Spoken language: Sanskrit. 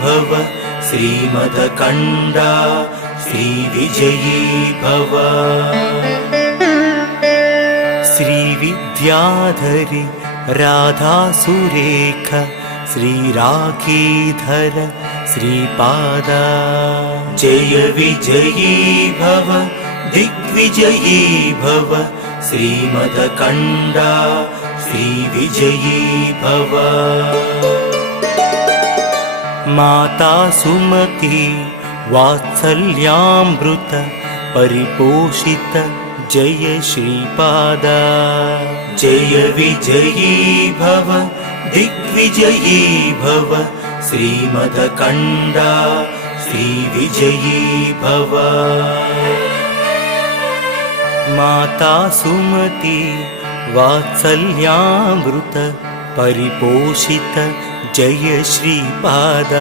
भव श्रीमदकण्डा श्रीविजयी भव। श्रीविद्याधरी राधासुरेख श्रीराखीधर श्रीपादा। जय विजयी भव दिग्विजयी भव श्रीमदकण्डा श्रीविजयी भव। माता सुमती वात्सल्यामृत परिपोषित जय श्रीपादा। जय विजयी भव दिग्विजयी भव श्रीमदकण्डा श्रीविजयी भव। माता सुमती वात्सल्यामृत परिपोषित जय श्रीपादा।